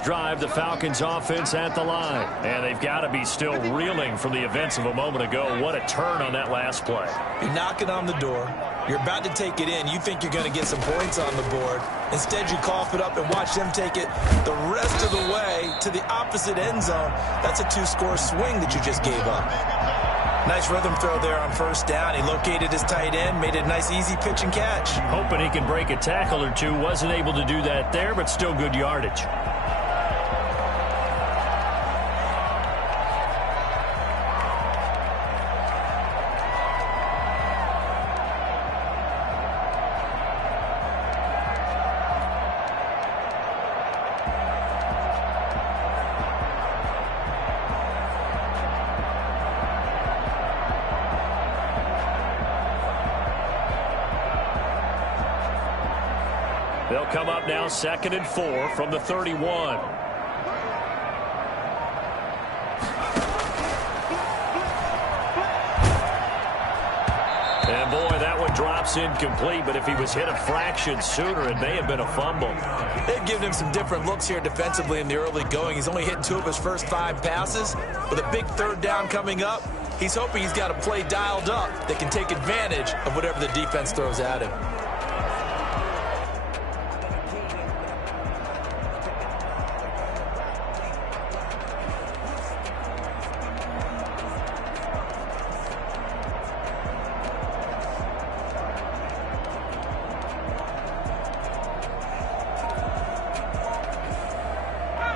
next drive, the Falcons offense at the line. And they've got to be still reeling from the events of a moment ago. What a turn on that last play. You're knocking on the door. You're about to take it in. You think you're going to get some points on the board. Instead, you cough it up and watch them take it the rest of the way to the opposite end zone. That's a 2-score swing that you just gave up. Nice rhythm throw there on first down. He located his tight end, made it a nice easy pitch and catch. Hoping he can break a tackle or two. Wasn't able to do that there, but still good yardage. They'll come up now 2nd and 4 from the 31. And boy, that one drops incomplete, but if he was hit a fraction sooner, it may have been a fumble. They've given him some different looks here defensively in the early going. He's only hit 2 of his first 5 passes. With a big 3rd down coming up, he's hoping he's got a play dialed up that can take advantage of whatever the defense throws at him.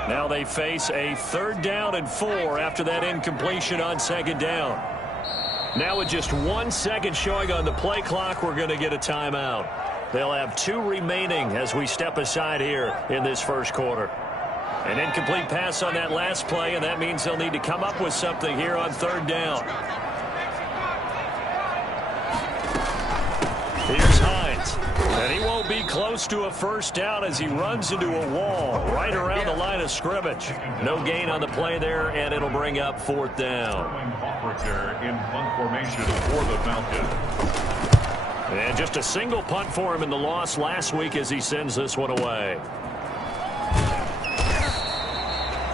Now they face a 3rd down and 4 after that incompletion on 2nd down. Now with just 1 second showing on the play clock, we're going to get a timeout. They'll have 2 remaining as we step aside here in this first quarter. An incomplete pass on that last play, and that means they'll need to come up with something here on 3rd down. Here's Hines. And he won't be close to a first down as he runs into a wall right around the line of scrimmage. No gain on the play there, and it'll bring up 4th down. In punt formation for the Falcons. And just a single punt for him in the loss last week as he sends this one away.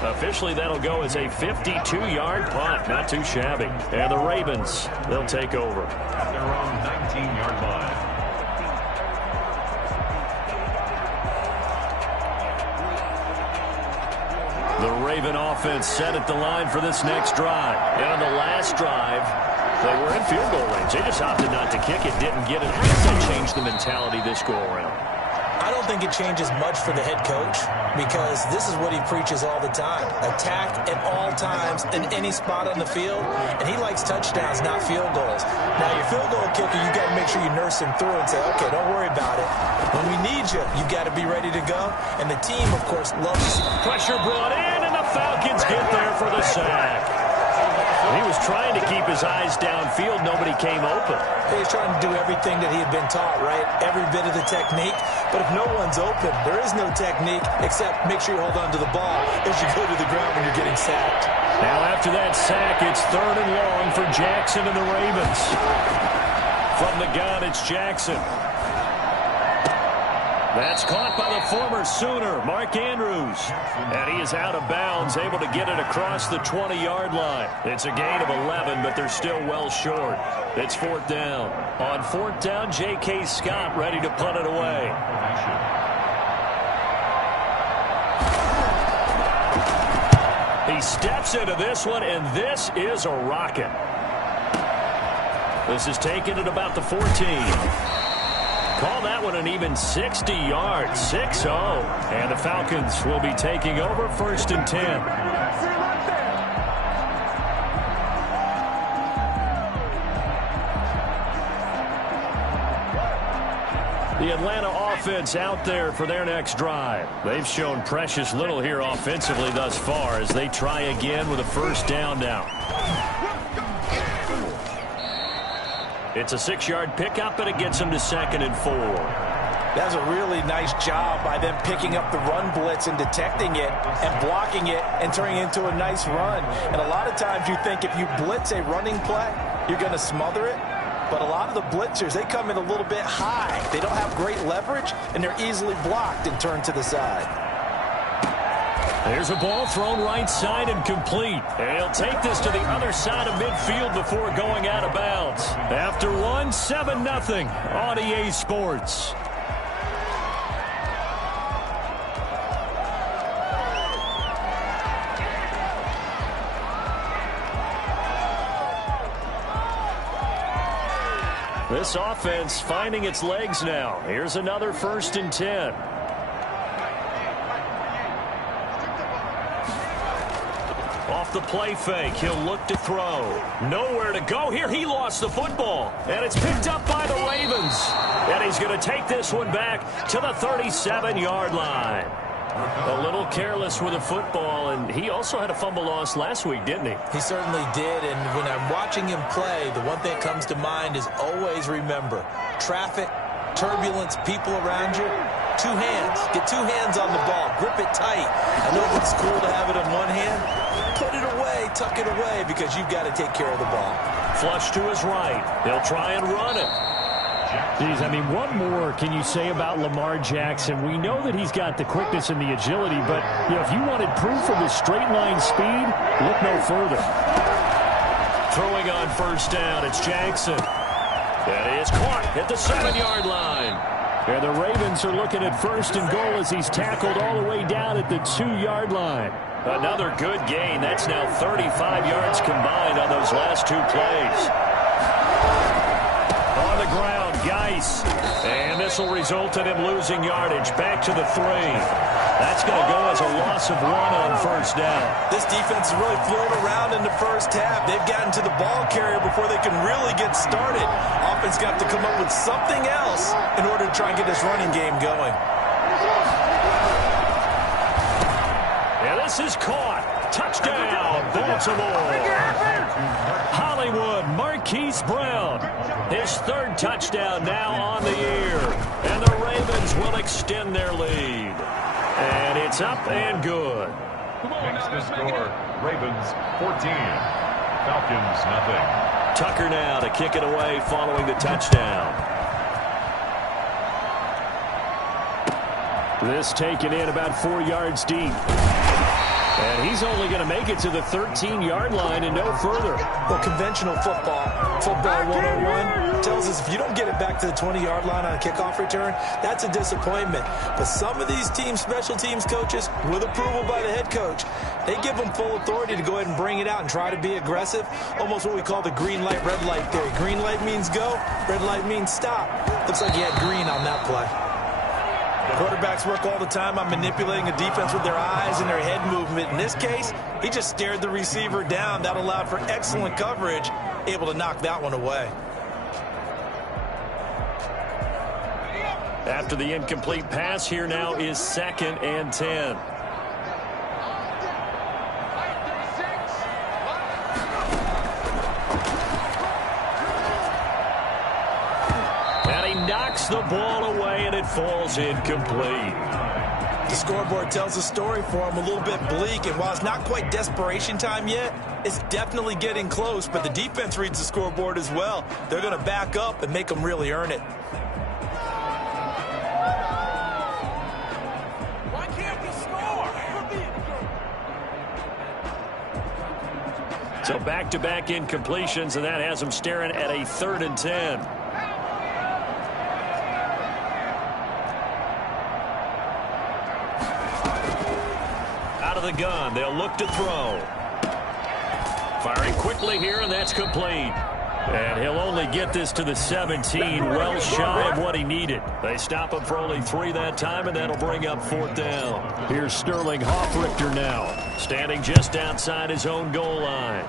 Officially, that'll go as a 52-yard punt. Not too shabby. And the Ravens, they'll take over. At their own 19-yard line. The Raven offense set at the line for this next drive. And on the last drive, they were in field goal range. They just opted not to kick it, didn't get it. How does that change the mentality this go-around? I don't think it changes much for the head coach because this is what he preaches all the time. Attack at all times in any spot on the field, and he likes touchdowns, not field goals. Now, your field goal kicker, you got to make sure you nurse him through and say, okay, don't worry about it. When we need you, you got to be ready to go. And the team, of course, loves to see pressure brought in, and the Falcons get there for the sack. He was trying to keep his eyes downfield. Nobody came open. He was trying to do everything that he had been taught, right? Every bit of the technique. But if no one's open, there is no technique except make sure you hold on to the ball as you go to the ground when you're getting sacked. Now after that sack, it's 3rd and long for Jackson and the Ravens. From the gun, it's Jackson. That's caught by the former Sooner, Mark Andrews. And he is out of bounds, able to get it across the 20-yard line. It's a gain of 11, but they're still well short. It's 4th down. On 4th down, J.K. Scott ready to punt it away. He steps into this one, and this is a rocket. This is taken at about the 14. Call that one an even 60 yards, 6-0. And the Falcons will be taking over 1st and 10. The Atlanta offense out there for their next drive. They've shown precious little here offensively thus far as they try again with a 1st down now. It's a 6-yard pickup, and it gets them to 2nd and 4. That's a really nice job by them picking up the run blitz and detecting it and blocking it and turning it into a nice run. And a lot of times you think if you blitz a running play, you're going to smother it. But a lot of the blitzers, they come in a little bit high. They don't have great leverage, and they're easily blocked and turned to the side. There's a ball thrown right side and complete. And he'll take this to the other side of midfield before going out of bounds. After one, 7-0 on EA Sports. This offense finding its legs now. Here's another 1st and 10. Off the play fake, he'll look to throw. Nowhere to go here. He lost the football. And it's picked up by the Ravens. And he's going to take this one back to the 37-yard line. A little careless with the football, and he also had a fumble loss last week, didn't he? He certainly did, and when I'm watching him play, the one thing that comes to mind is always remember, traffic, turbulence, people around you, 2 hands. Get 2 hands on the ball. Grip it tight. I know it's cool to have it in one hand. Put it away, tuck it away, because you've got to take care of the ball. Flush to his right. He'll try and run it. Geez, I mean, what more can you say about Lamar Jackson? We know that he's got the quickness and the agility, but you know, if you wanted proof of his straight-line speed, look no further. Throwing on 1st down, it's Jackson. That is caught at the 7-yard line. And the Ravens are looking at 1st and goal as he's tackled all the way down at the 2-yard line. Another good gain. That's now 35 yards combined on those last 2 plays. On the ground, Geis. And this will result in him losing yardage. Back to the 3. That's going to go as a loss of 1 on 1st down. This defense is really flown around in the first half. They've gotten to the ball carrier before they can really get started. Offense got to come up with something else in order to try and get this running game going. And this is caught. Touchdown, Baltimore. Hollywood, Marquise Brown. His 3rd touchdown now on the year. And the Ravens will extend their lead. And it's up and good. Next to score, Ravens 14, Falcons nothing. Tucker now to kick it away following the touchdown. This taken in about 4 yards deep. And he's only going to make it to the 13-yard line and no further. Well, conventional football 101, tells us if you don't get it back to the 20-yard line on a kickoff return, that's a disappointment. But some of these special teams coaches, with approval by the head coach, they give them full authority to go ahead and bring it out and try to be aggressive, almost what we call the green light, red light theory. Green light means go, red light means stop. Looks like he had green on that play. Quarterbacks work all the time on manipulating a defense with their eyes and their head movement. In this case, he just stared the receiver down. That allowed for excellent coverage, able to knock that one away. After the incomplete pass, here now is 2nd and 10. Knocks the ball away, and it falls incomplete. The scoreboard tells a story for him, a little bit bleak, and while it's not quite desperation time yet, it's definitely getting close, but the defense reads the scoreboard as well. They're going to back up and make them really earn it. Why can't we score? So back-to-back incompletions, and that has them staring at a 3rd and 10. The gun. They'll look to throw. Firing quickly here, and that's complete. And he'll only get this to the 17, well shy of what he needed. They stop him for only 3 that time, and that'll bring up 4th down. Here's Sterling Hoffrichter now, standing just outside his own goal line.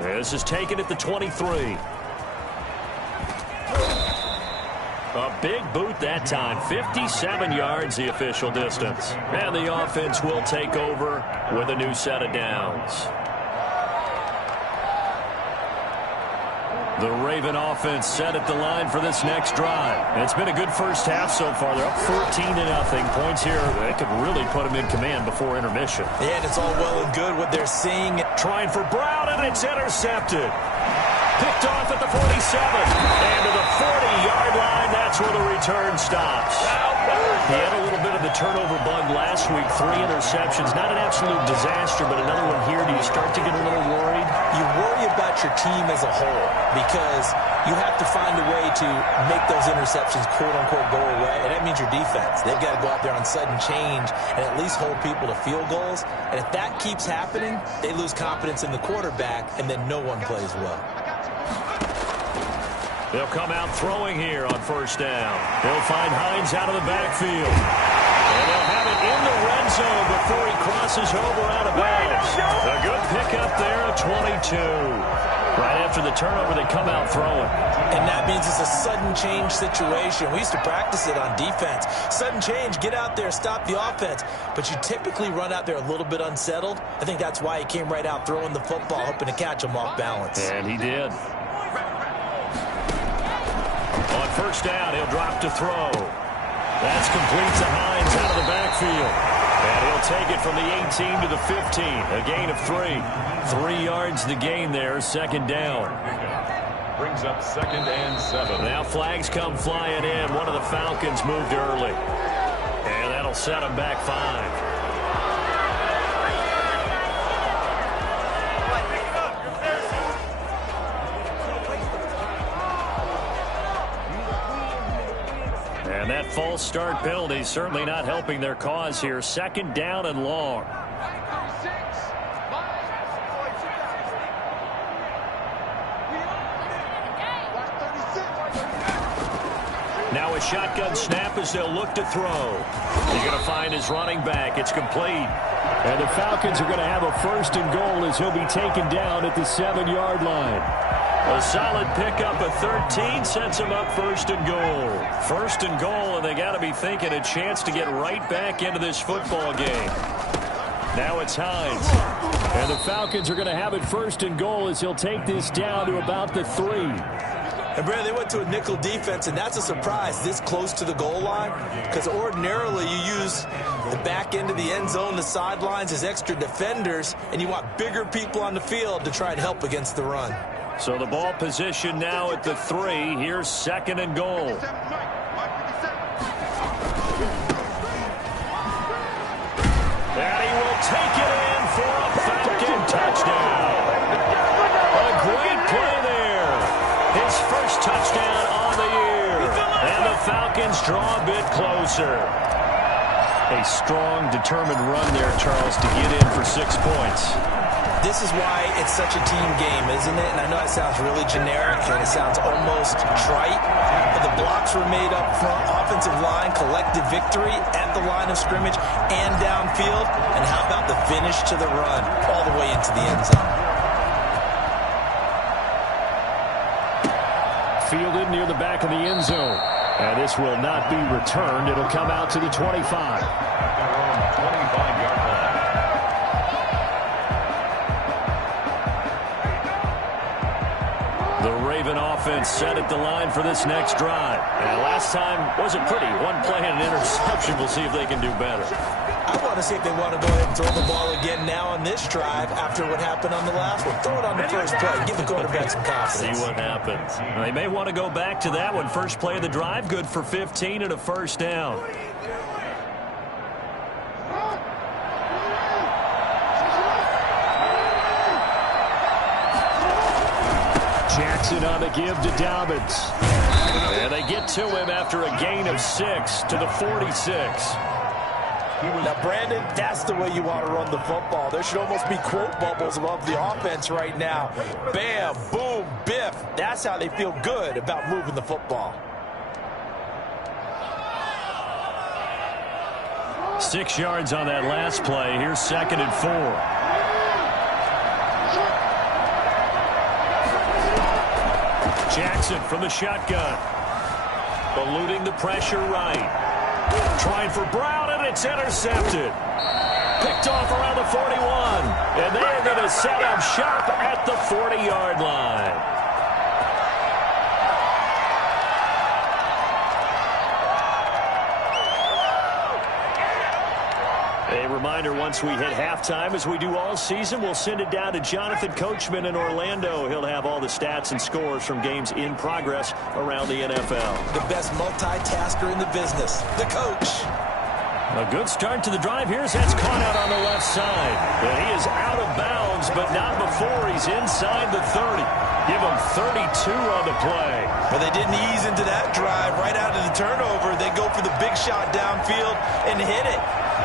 This is taken at the 23. A big boot that time, 57 yards the official distance. And the offense will take over with a new set of downs. The Raven offense set at the line for this next drive. It's been a good first half so far. They're up 14-0. Points here, they could really put them in command before intermission. Yeah, and it's all well and good what they're seeing. Trying for Brown, and it's intercepted. Picked off at the 47. And to the 40-yard line, that's where the return stops. He had a little bit of the turnover bug last week, 3 interceptions. Not an absolute disaster, but another one here. Do you start to get a little worried? You worry about your team as a whole because you have to find a way to make those interceptions, quote-unquote, go away, and that means your defense. They've got to go out there on sudden change and at least hold people to field goals. And if that keeps happening, they lose confidence in the quarterback, and then no one plays well. They'll come out throwing here on first down. They'll find Hines out of the backfield. And they'll have it in the red zone before he crosses over out of bounds. A good pickup there at 22. Right after the turnover, they come out throwing. And that means it's a sudden change situation. We used to practice it on defense. Sudden change, get out there, stop the offense. But you typically run out there a little bit unsettled. I think that's why he came right out throwing the football, hoping to catch him off balance. And he did. On first down, he'll drop to throw. That's complete to Hines out of the backfield. And he'll take it from the 18 to the 15. A gain of 3. 3 yards the gain there, second down. Brings up 2nd and 7. Now flags come flying in. One of the Falcons moved early. And that'll set them back 5. And that false start penalty certainly not helping their cause here. Second down and long. Now a shotgun snap as they'll look to throw. He's going to find his running back. It's complete. And the Falcons are going to have a first and goal as he'll be taken down at the 7-yard line. A solid pickup of 13 sets him up first and goal. First and goal, and they got to be thinking a chance to get right back into this football game. Now it's Hines. And the Falcons are going to have it first and goal as he'll take this down to about the 3. And, Brad, they went to a nickel defense, and that's a surprise this close to the goal line because ordinarily you use the back end of the end zone, the sidelines as extra defenders, and you want bigger people on the field to try and help against the run. So the ball position now at the 3. Here's second and goal. And he will take it in for a Falcon touchdown. A great play there. His first touchdown on the year. And the Falcons draw a bit closer. A strong, determined run there, Charles, to get in for 6 points. This is why it's such a team game, isn't it? And I know it sounds really generic and it sounds almost trite, but the blocks were made up front, offensive line, collective victory at the line of scrimmage and downfield. And how about the finish to the run all the way into the end zone? Fielded near the back of the end zone. And this will not be returned. It'll come out to the 25. 25-yard line. The Raven offense set at the line for this next drive. And last time wasn't pretty. One play and an interception. We'll see if they can do better. I want to see if they want to go ahead and throw the ball again now on this drive after what happened on the last one. Throw it on the first play. Give the quarterback some confidence. See what happens. They may want to go back to that one. First play of the drive, good for 15 and a first down. Jackson on the give to Dobbins. And they get to him after a gain of 6 to the 46. Now, Brandon, that's the way you want to run the football. There should almost be quote bubbles above the offense right now. Bam, boom, biff. That's how they feel good about moving the football. 6 yards on that last play. Here's second and 4. Jackson from the shotgun. Eluding the pressure right. Trying for Brown, and it's intercepted. Picked off around the 41. And they are going to set up shop at the 40-yard line. A reminder, once we hit halftime, as we do all season, we'll send it down to Jonathan Coachman in Orlando. He'll have all the stats and scores from games in progress around the NFL. The best multitasker in the business, the coach. A good start to the drive here as that's caught out on the left side. But he is out of bounds, but not before he's inside the 30. Give him 32 on the play. But they didn't ease into that drive right out of the turnover. They go for the big shot downfield and hit it.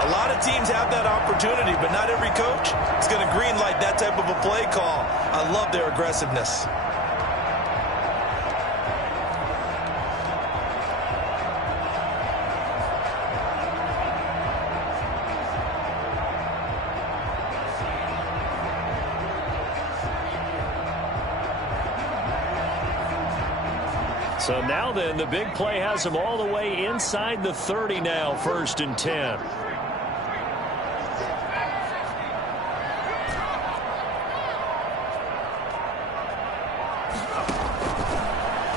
A lot of teams have that opportunity, but not every coach is going to green light that type of a play call. I love their aggressiveness. So now then, the big play has him all the way inside the 30 now, 1st and 10.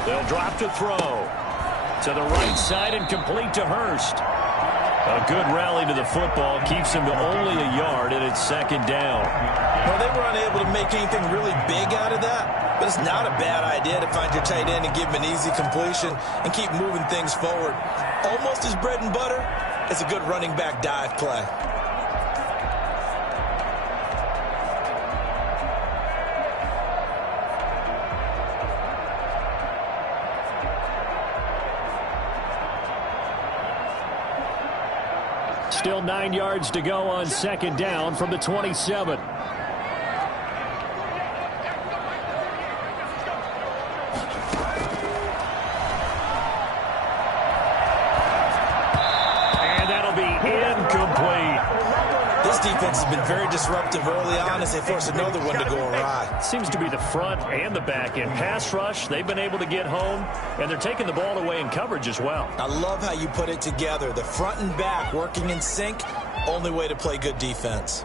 They'll drop to throw. To the right side and complete to Hurst. A good rally to the football keeps him to only a yard, and it's 2nd down. Well, they were unable to make anything really big out of that. But it's not a bad idea to find your tight end and give him an easy completion and keep moving things forward. Almost his bread and butter. It's a good running back dive play. Still 9 yards to go on 2nd down from the 27. Defense has been very disruptive early on as they force another one to go awry. Seems to be the front and the back end. Pass rush, they've been able to get home, and they're taking the ball away in coverage as well. I love how you put it together. The front and back working in sync, only way to play good defense.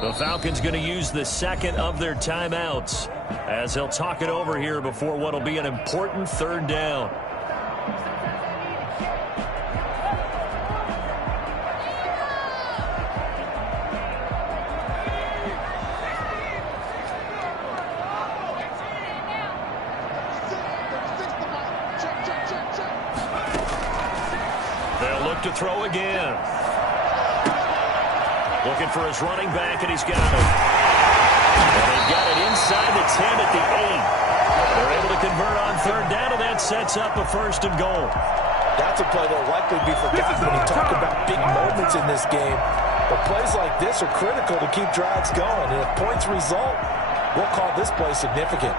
The Falcons going to use the 2nd of their timeouts as they'll talk it over here before what will be an important 3rd down. They'll look to throw again. Looking for his running back, and he's got it. And they've got it inside the 10 at the 8. They're able to convert on 3rd down, and that sets up a 1st and goal. That's a play that will likely be forgotten when you talk about big moments in this game. But plays like this are critical to keep drives going. And if points result, we'll call this play significant.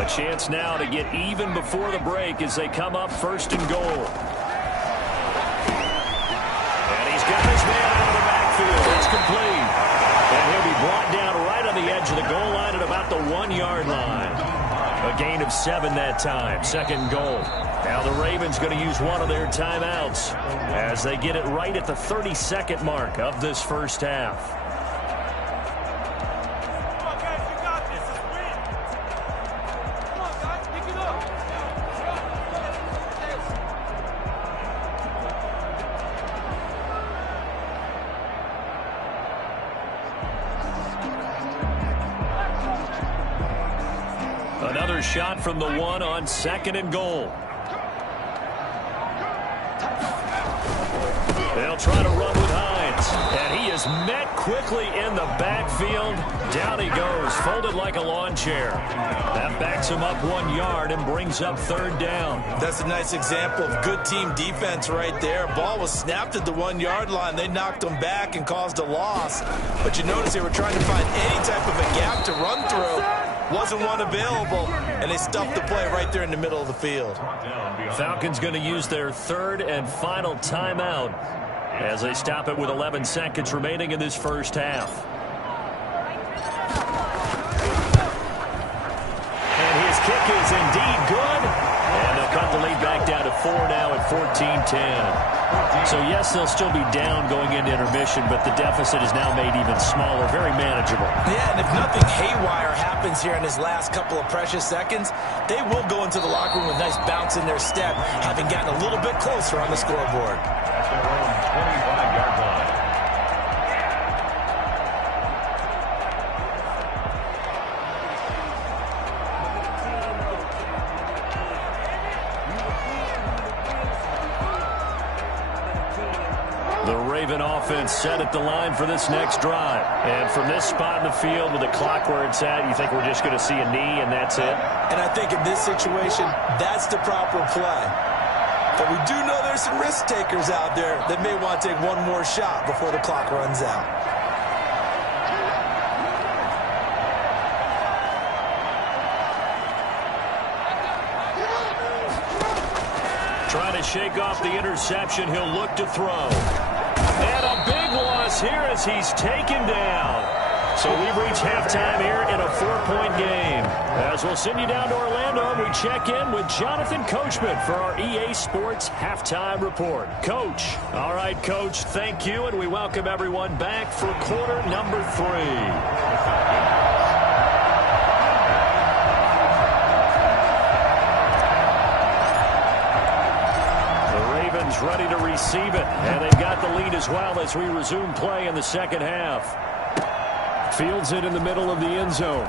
A chance now to get even before the break as they come up 1st and goal. And he's got his man out of the backfield. It's complete. And he'll be brought down right on the edge of the goal line at about the 1-yard line. A gain of 7 that time. 2nd goal. Now the Ravens going to use one of their timeouts as they get it right at the 32nd mark of this first half. Another shot from the 1 on 2nd and goal. They'll try to run with Hines. And he is met quickly in the backfield. Down he goes, folded like a lawn chair. That backs him up 1 yard and brings up 3rd down. That's a nice example of good team defense right there. Ball was snapped at the 1-yard line. They knocked him back and caused a loss. But you notice they were trying to find any type of a gap to run through. Wasn't one available, and they stuffed the play right there in the middle of the field. Falcons going to use their 3rd and final timeout as they stop it with 11 seconds remaining in this first half. And his kick is indeed good. And they'll cut the lead back down to 4 now at 14-10. So, yes, they'll still be down going into intermission, but the deficit is now made even smaller, very manageable. Yeah, and if nothing haywire happens here in his last couple of precious seconds, they will go into the locker room with a nice bounce in their step, having gotten a little bit closer on the scoreboard. At their own 25-yard line. The Raven offense set at the line for this next drive. And from this spot in the field with the clock where it's at, you think we're just going to see a knee and that's it? And I think in this situation, that's the proper play. But we do know there's some risk takers out there that may want to take one more shot before the clock runs out. Trying to shake off the interception. He'll look to throw. And a big loss here as he's taken down. So we've reached halftime here in a 4-point game. As we'll send you down to Orlando, we check in with Jonathan Coachman for our EA Sports Halftime Report. Coach. All right, Coach, thank you, and we welcome everyone back for quarter number 3. Ready to receive it, and they've got the lead as well as we resume play in the second half. Fields it in the middle of the end zone.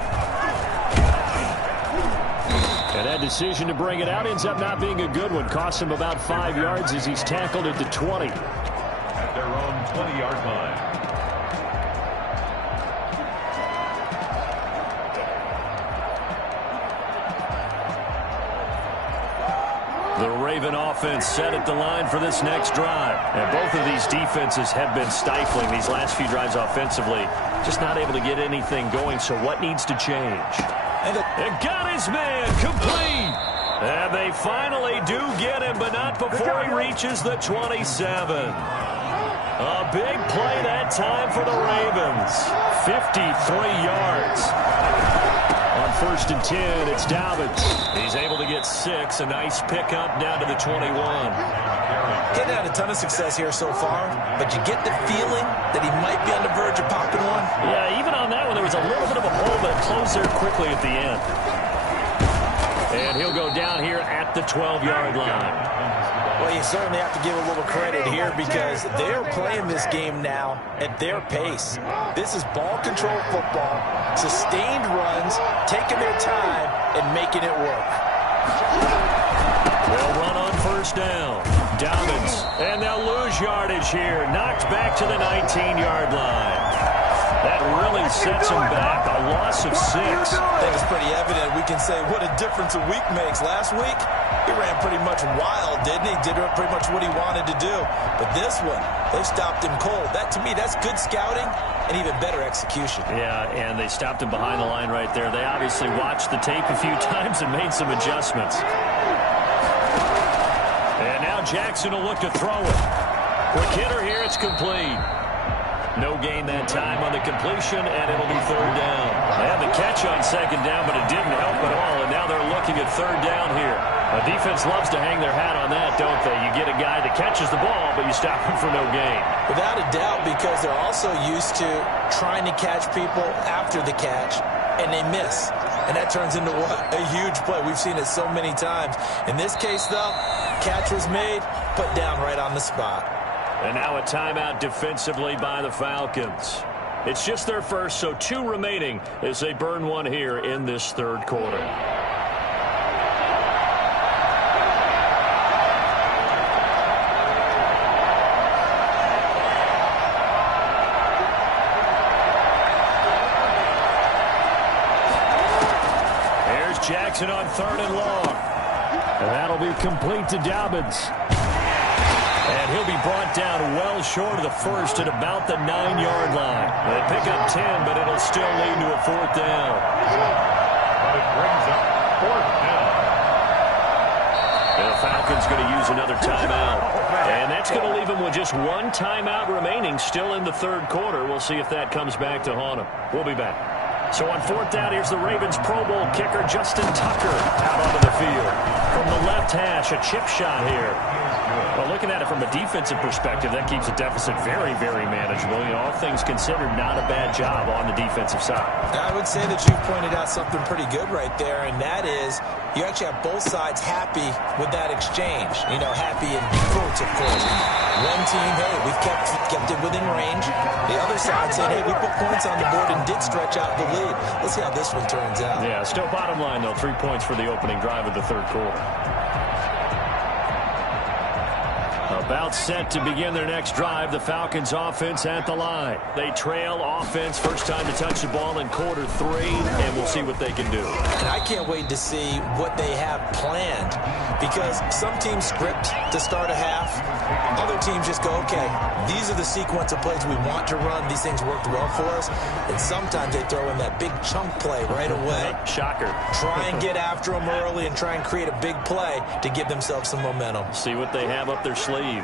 And that decision to bring it out ends up not being a good one. Costs him about 5 yards as he's tackled at the 20. At their own 20-yard line. The Raven offense set at the line for this next drive. And both of these defenses have been stifling these last few drives offensively. Just not able to get anything going, so what needs to change? And got his man complete. And they finally do get him, but not before he reaches the 27. A big play that time for the Ravens. 53 yards. On 1st and 10, it's Dobbins. He's able to get 6. A nice pickup down to the 21. Getting had a ton of success here so far, but you get the feeling that he might be on the verge of popping one. Yeah, even on that one, there was a little bit of a hole, but it closed there quickly at the end. And he'll go down here at the 12-yard line. Well, you certainly have to give a little credit here because they're playing this game now at their pace. This is ball control football, sustained runs, taking their time, and making it work. They'll run on 1st down. Dobbins, and they'll lose yardage here. Knocked back to the 19-yard line. That really sets him back. A loss of 6. That was pretty evident. We can say what a difference a week makes. Last week, he ran pretty much wild, didn't he? Did pretty much what he wanted to do. But this one, they stopped him cold. That, to me, that's good scouting and even better execution. Yeah, and they stopped him behind the line right there. They obviously watched the tape a few times and made some adjustments. And now Jackson will look to throw it. Quick hitter here, it's complete. No gain that time on the completion, and it'll be 3rd down. They had the catch on 2nd down, but it didn't help at all, and now they're looking at 3rd down here. A defense loves to hang their hat on that, don't they? You get a guy that catches the ball, but you stop him for no gain. Without a doubt, because they're also used to trying to catch people after the catch, and they miss. And that turns into what? A huge play. We've seen it so many times. In this case, though, catch was made, put down right on the spot. And now a timeout defensively by the Falcons. It's just their first, so 2 remaining as they burn one here in this 3rd quarter. Here's Jackson on 3rd and long. And that'll be complete to Dobbins. And he'll be brought down well short of the 1st at about the 9-yard line. They pick up 10, but it'll still lead to a 4th down. But it brings up 4th down. And the Falcons going to use another timeout. And that's going to leave them with just 1 timeout remaining still in the 3rd quarter. We'll see if that comes back to haunt them. We'll be back. So on fourth down, here's the Ravens Pro Bowl kicker, Justin Tucker, out onto the field. From the left hash, a chip shot here. Well, looking at it from a defensive perspective, that keeps the deficit very, very manageable. You know, all things considered, not a bad job on the defensive side. I would say that you've pointed out something pretty good right there, and that is you actually have both sides happy with that exchange. You know, happy in quotes, of course. One team, hey, we've kept it within range. The other side said, hey, we put points on the board and did stretch out the lead. Let's see how this one turns out. Yeah, still bottom line, though, 3 points for the opening drive of the third quarter. About set to begin their next drive, the Falcons offense at the line. They trail offense, first time to touch the ball in quarter 3, and we'll see what they can do. And I can't wait to see what they have planned, because some teams script to start a half. Other teams just go, okay, these are the sequence of plays we want to run. These things worked well for us. And sometimes they throw in that big chunk play right away. Shocker. Try and get after them early and try and create a big play to give themselves some momentum. See what they have up their sleeve.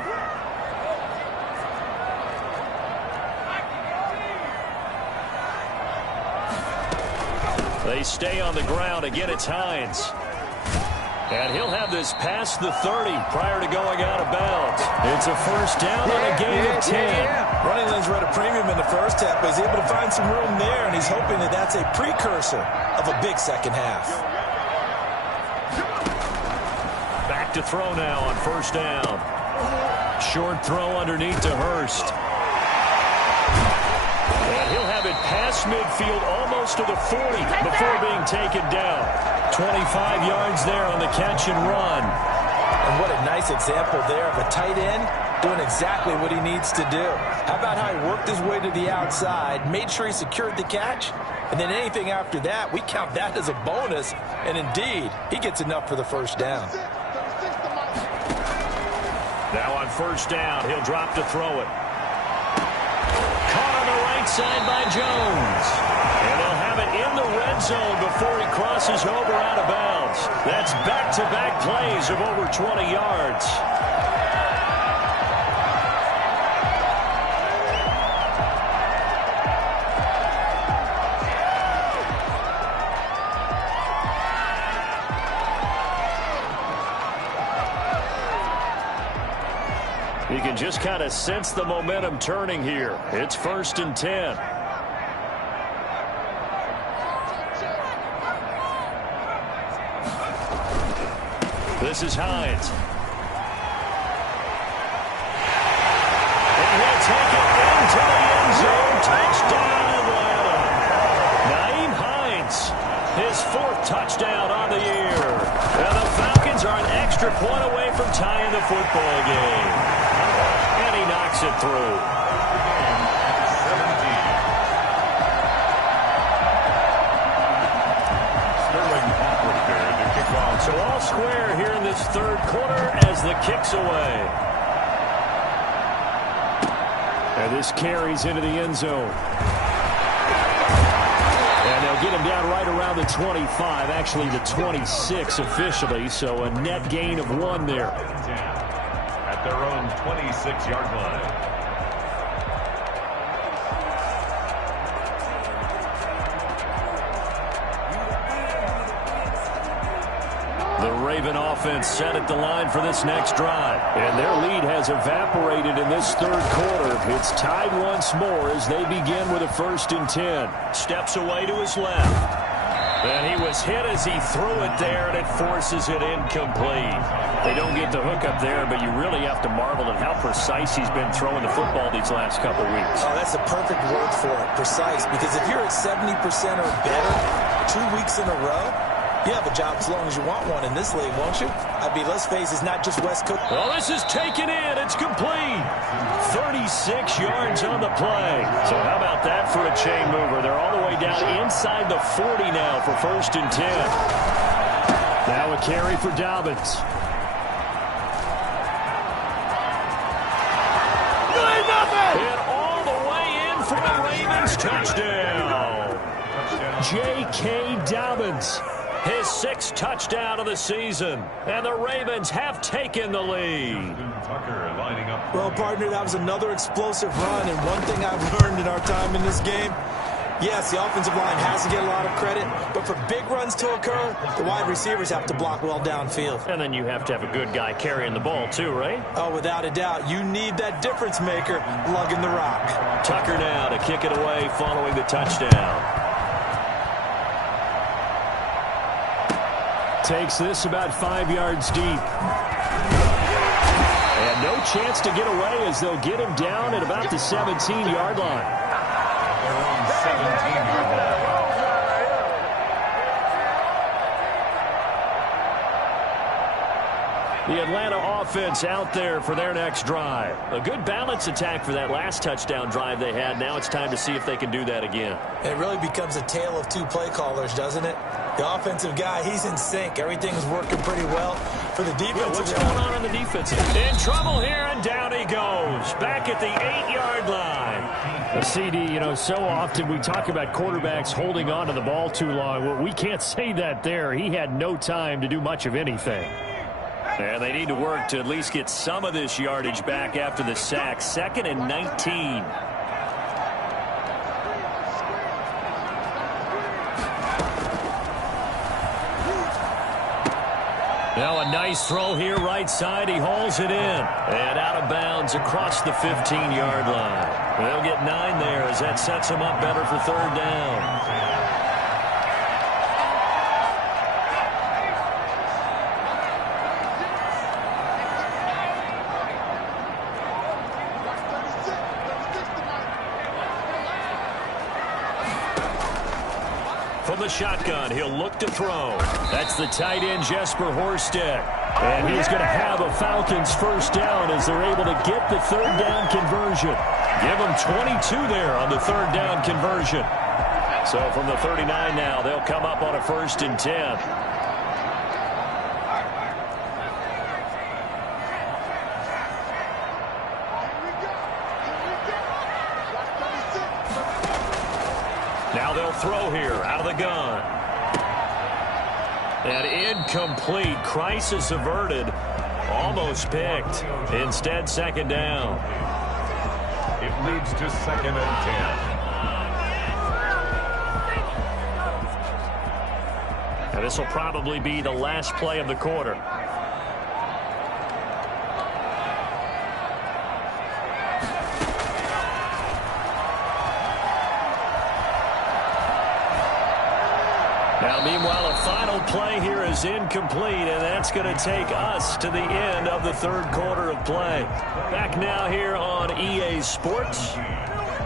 They stay on the ground. Again, it's Hines. And he'll have this past the 30 prior to going out of bounds. It's a first down on a gain of 10. Running lanes were at a premium in the first half, but he's able to find some room there, and he's hoping that that's a precursor of a big second half. Back to throw now on first down. Short throw underneath to Hurst. And he'll have it past midfield almost to the 40 before being taken down. 25 yards there on the catch and run. And what a nice example there of a tight end doing exactly what he needs to do. How about how he worked his way to the outside, made sure he secured the catch, and then anything after that, we count that as a bonus. And indeed, he gets enough for the first down. Now on first down, he'll drop to throw it. Caught on the right side by Jones. And he'll have it in the red zone before he crosses over out of bounds. That's back-to-back plays of over 20 yards. You can just kind of sense the momentum turning here. It's first and 10. This is Hines. And he'll take it into the end zone. Touchdown, Atlanta. Nyheim Hines, his 4th touchdown on the year. And the Falcons are an extra point away from tying the football game. And he knocks it through. So all square here in this third quarter as the kick's away. And this carries into the end zone. And they'll get him down right around the 25, actually the 26 officially, so a net gain of 1 there. At their own 26-yard line. The Raven offense set at the line for this next drive. And their lead has evaporated in this third quarter. It's tied once more as they begin with a first and 10. Steps away to his left. And he was hit as he threw it there, and it forces it incomplete. They don't get the hook up there, but you really have to marvel at how precise he's been throwing the football these last couple weeks. Oh, that's the perfect word for it, precise, because if you're at 70% or better 2 weeks in a row, you have a job as long as you want one in this league, won't you? I mean, let's face it, it's not just West Coast. Well, this is taken in. It's complete. 36 yards on the play. So how about that for a chain mover? They're all the way down inside the 40 now for first and 10. Now a carry for Dobbins. And all the way in for the Ravens touchdown. J.K. Dobbins. His 6th touchdown of the season. And the Ravens have taken the lead. Tucker lining up. Well, partner, that was another explosive run. And one thing I've learned in our time in this game, Yes, the offensive line has to get a lot of credit, but for big runs to occur, the wide receivers have to block well downfield. And then you have to have a good guy carrying the ball too, right? Oh, without a doubt. You need that difference maker lugging the rock. Tucker now to kick it away following the touchdown. Takes this about 5 yards deep. And no chance to get away as they'll get him down at about the 17-yard line. Their own 17-yard line. The Atlanta offense out there for their next drive. A good balance attack for that last touchdown drive they had. Now it's time to see if they can do that again. It really becomes a tale of two play callers, doesn't it? The offensive guy, he's in sync. Everything's working pretty well. For the defensive guy, what's going on the defense? In trouble here, and down he goes. Back at the 8-yard line. A CD, so often we talk about quarterbacks holding on to the ball too long. Well, we can't say that there. He had no time to do much of anything. And they need to work to at least get some of this yardage back after the sack. 2nd and 19. Now a nice throw here, right side. He hauls it in. And out of bounds across the 15-yard line. They'll get 9 there as that sets them up better for 3rd down. From the shotgun, he'll look to throw. That's the tight end, Jesper Horsted. And he's going to have a Falcons first down as they're able to get the 3rd down conversion. Give them 22 there on the 3rd down conversion. So from the 39 now, they'll come up on a 1st and 10. Now they'll throw here out of the gun. And incomplete. Crisis averted. Almost picked. Instead, 2nd down. It leads to 2nd and 10. And this will probably be the last play of the quarter. Now, meanwhile, a final play here is incomplete, and that's going to take us to the end of the 3rd quarter of play. Back now here on EA Sports.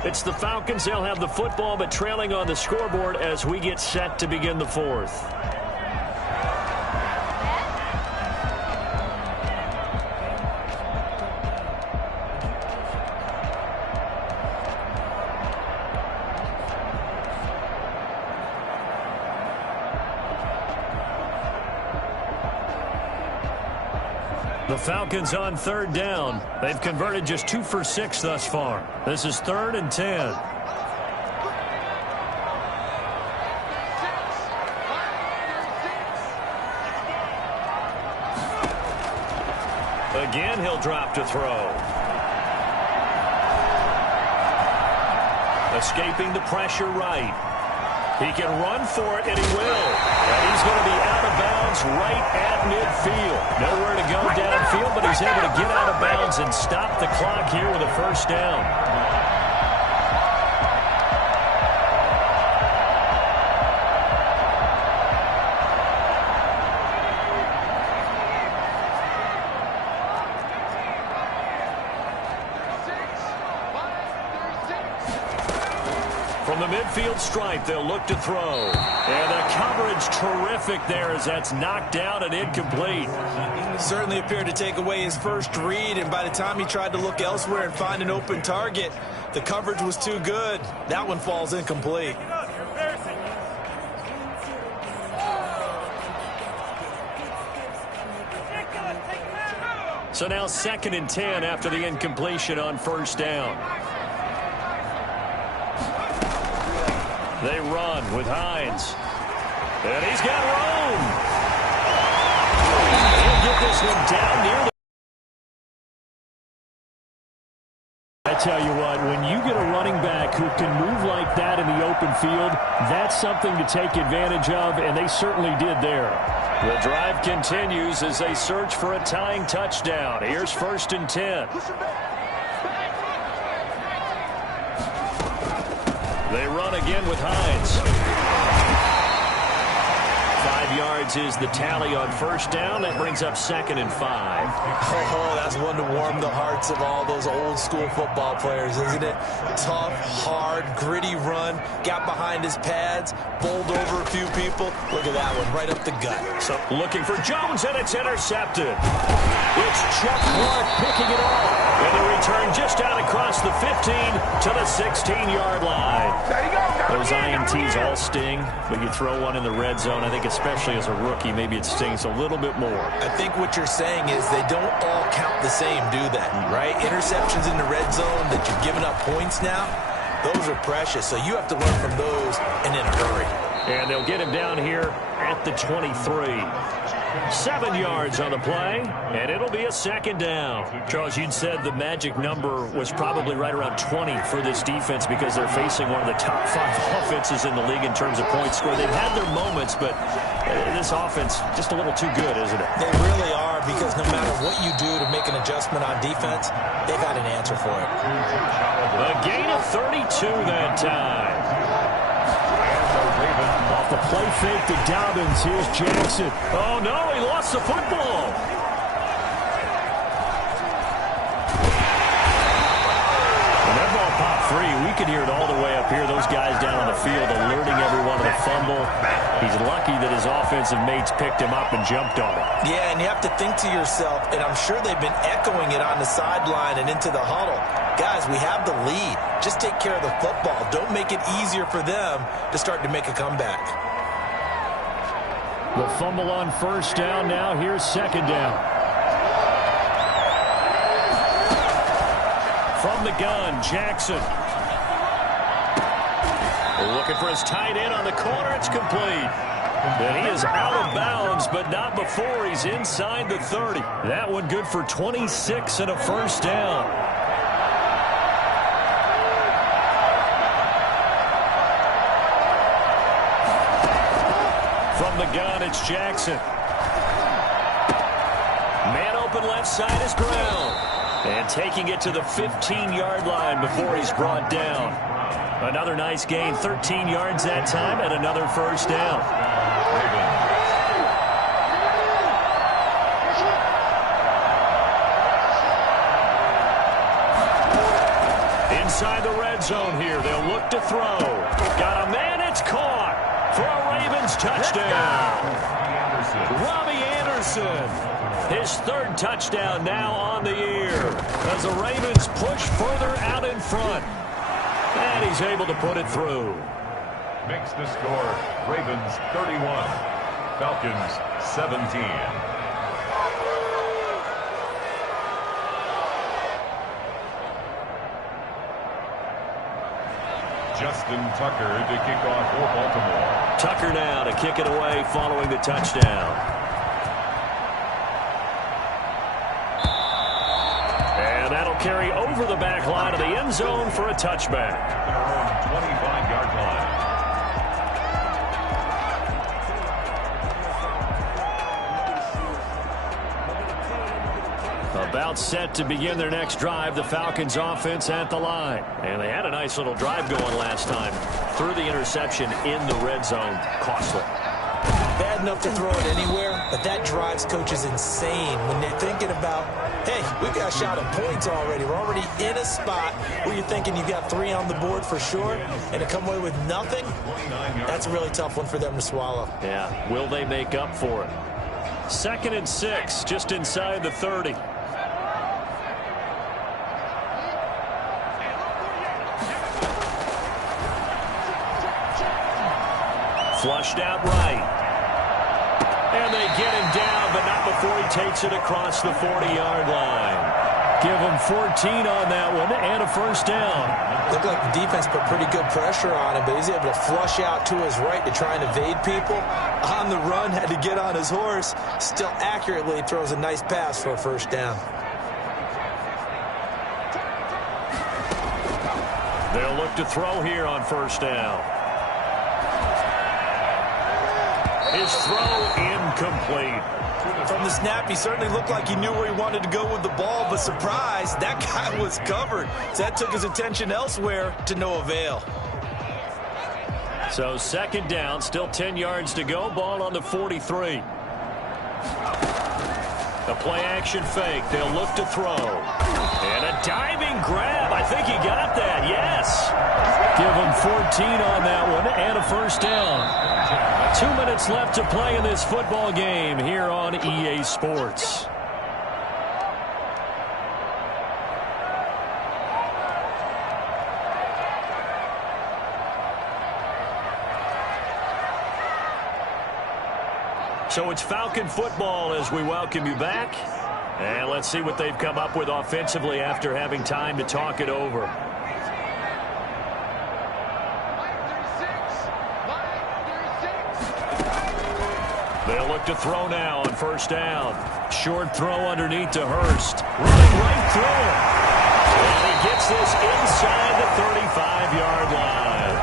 It's the Falcons. They'll have the football, but trailing on the scoreboard as we get set to begin the 4th. The Falcons on 3rd down. They've converted just 2 for 6 thus far. This is 3rd and 10. Again, he'll drop to throw. Escaping the pressure right. He can run for it, and he will. And he's going to be out of bounds right at midfield. Nowhere to go downfield, but he's able to get out of bounds and stop the clock here with a 1st down. From the midfield stripe, they'll look to throw. And the coverage terrific there as that's knocked down and incomplete. Certainly appeared to take away his first read, and by the time he tried to look elsewhere and find an open target, the coverage was too good. That one falls incomplete. So now 2nd and 10 after the incompletion on 1st down. They run with Hines. And he's got room. He'll get this one down near the... I tell you what, when you get a running back who can move like that in the open field, that's something to take advantage of, and they certainly did there. The drive continues as they search for a tying touchdown. Here's 1st and 10. They run again with Hines. 5 yards is the tally on 1st down. That brings up 2nd and 5. Oh, that's one to warm the hearts of all those old school football players, isn't it? Tough, hard, gritty run. Got behind his pads, bowled over a few people. Look at that one, right up the gut. So looking for Jones, and it's intercepted. It's Chuck Clark picking it off. And the return just out across the 15 to the 16-yard line. Those INTs all sting, but you throw one in the red zone, I think especially as a rookie, maybe it stings a little bit more. I think what you're saying is they don't all count the same, do they? Right? Interceptions in the red zone that you're giving up points now, those are precious. So you have to learn from those and in a hurry. And they'll get him down here at the 23. 7 yards on the play, and it'll be a 2nd down. Charles, you'd said the magic number was probably right around 20 for this defense because they're facing one of the top 5 offenses in the league in terms of points scored. They've had their moments, but this offense just a little too good, isn't it? They really are, because no matter what you do to make an adjustment on defense, they've got an answer for it. A gain of 32 that time. Off the play fake to Dobbins. Here's Jackson. Oh, no, he lost the football. When that ball popped free, we could hear it all the way up here. Those guys down on the field alerting everyone of the fumble. He's lucky that his offensive mates picked him up and jumped on it. Yeah, and you have to think to yourself, and I'm sure they've been echoing it on the sideline and into the huddle. Guys, we have the lead. Just take care of the football. Don't make it easier for them to start to make a comeback. The fumble on 1st down. Now here's 2nd down. From the gun, Jackson. Looking for his tight end on the corner. It's complete. And he is out of bounds, but not before he's inside the 30. That one good for 26 and a 1st down. From the gun, it's Jackson. Man open left side is Brown. And taking it to the 15-yard line before he's brought down. Another nice gain, 13 yards that time, and another 1st down. Inside the red zone here, they'll look to throw. Got a man, it's caught for a Ravens touchdown. Robbie Anderson, his 3rd touchdown now on the year as the Ravens push further out in front. And he's able to put it through. Makes the score Ravens 31, Falcons 17. Justin Tucker to kick off for Baltimore. Tucker now to kick it away following the touchdown. And that'll carry over the back line of the end zone for a touchback. Their own 25-yard line. About set to begin their next drive, the Falcons offense at the line. And they had a nice little drive going last time. Threw the interception in the red zone. Costly. Bad enough to throw it anywhere, but that drives coaches insane when they're thinking about, hey, we've got a shot at points already. We're already in a spot where you're thinking you've got 3 on the board for sure, and to come away with nothing, that's a really tough one for them to swallow. Yeah, will they make up for it? 2nd and 6, just inside the 30. Flushed out right. And they get him down, but not before he takes it across the 40-yard line. Give him 14 on that one and a 1st down. Looked like the defense put pretty good pressure on him, but he's able to flush out to his right to try and evade people. On the run, had to get on his horse. Still accurately throws a nice pass for a 1st down. They'll look to throw here on 1st down. His throw incomplete. From the snap, he certainly looked like he knew where he wanted to go with the ball, but surprise, that guy was covered. So that took his attention elsewhere to no avail. So second down, still 10 yards to go. Ball on the 43. A play-action fake. They'll look to throw. And a diving grab. I think he got that. Yes. Give him 14 on that one and a first down. 2 minutes left to play in this football game here on EA Sports. So it's Falcon football as we welcome you back. And let's see what they've come up with offensively after having time to talk it over. They'll look to throw now on first down. Short throw underneath to Hurst. Running right through it. And he gets this inside the 35-yard line.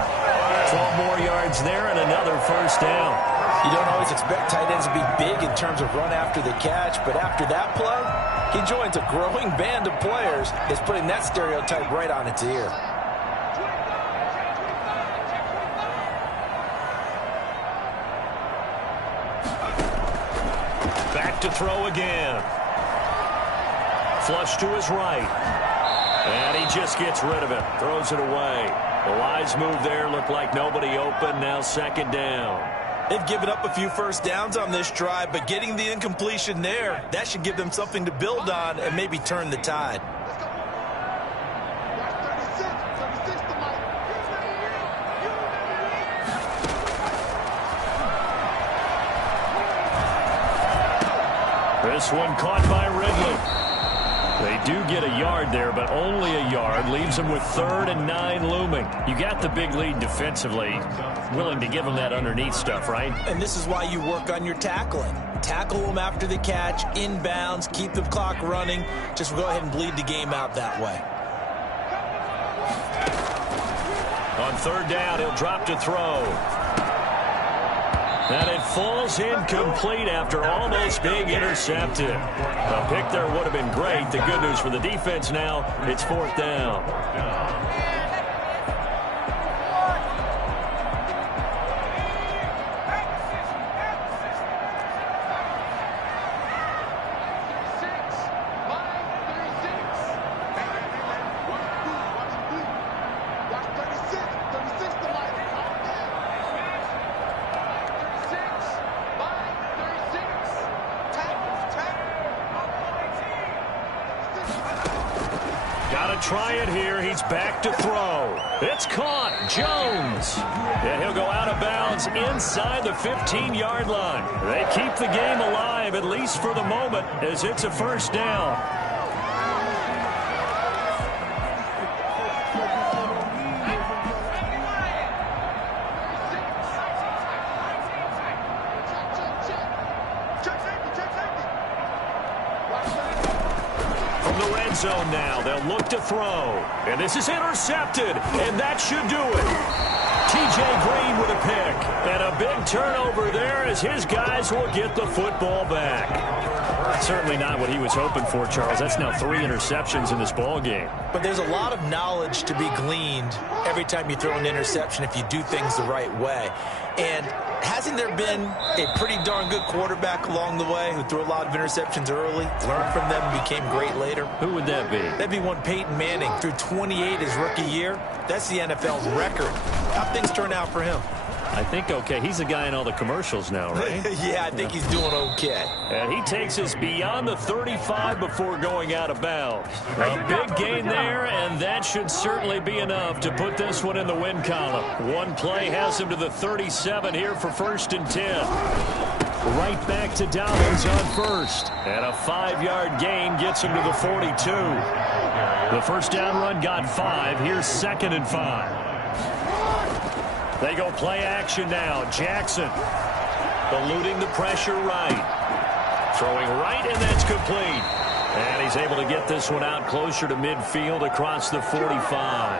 12 more yards there and another first down. You don't always expect tight ends to be big in terms of run after the catch, but after that play, he joins a growing band of players that's putting that stereotype right on its ear. Back to throw again. Flush to his right. And he just gets rid of it. Throws it away. The wise move there. Looked like nobody open. Now second down. They've given up a few first downs on this drive, but getting the incompletion there, that should give them something to build on and maybe turn the tide. This one caught by Ridley. They do get a yard there, but only a yard. Leaves them with 3rd and 9 looming. You got the big lead defensively. Willing to give them that underneath stuff, right? And this is why you work on your tackling. Tackle them after the catch, inbounds, keep the clock running. Just go ahead and bleed the game out that way. On third down, he'll drop to throw. And it falls incomplete after almost being intercepted. A pick there would have been great. The good news for the defense now, it's 4th down. Try it here. He's back to throw. It's caught. Jones. And he'll go out of bounds inside the 15-yard line. They keep the game alive, at least for the moment, as it's a first down. Zone now. They'll look to throw. And this is intercepted. And that should do it. T.J. Green with a pick. And a big turnover there as his guys will get the football back. Certainly not what he was hoping for, Charles. That's now 3 interceptions in this ball game. But there's a lot of knowledge to be gleaned every time you throw an interception if you do things the right way. And hasn't there been a pretty darn good quarterback along the way who threw a lot of interceptions early, learned from them, and became great later? Who would that be? That'd be one Peyton Manning. Threw 28 his rookie year. That's the NFL's record. How'd things turn out for him? I think okay. He's the guy in all the commercials now, right? Yeah, I think he's doing okay. And he takes us beyond the 35 before going out of bounds. A big gain there, and that should certainly be enough to put this one in the win column. One play has him to the 37 here for 1st and 10. Right back to Dobbins on first. And a 5-yard gain gets him to the 42. The first down run got 5. Here's 2nd and 5. They go play action now. Jackson eluding the pressure right. Throwing right, and that's complete. And he's able to get this one out closer to midfield across the 45.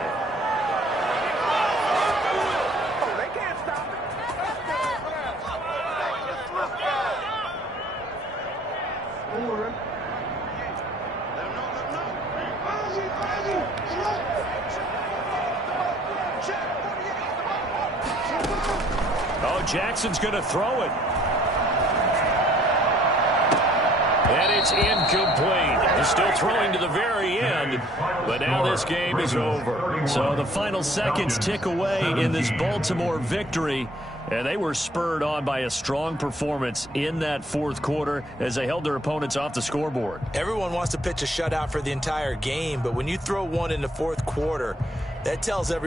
go. Jackson's going to throw it. And it's incomplete. He's still throwing to the very end, but now this game is over. So the final seconds tick away in this Baltimore victory, and they were spurred on by a strong performance in that fourth quarter as they held their opponents off the scoreboard. Everyone wants to pitch a shutout for the entire game, but when you throw one in the fourth quarter, that tells everyone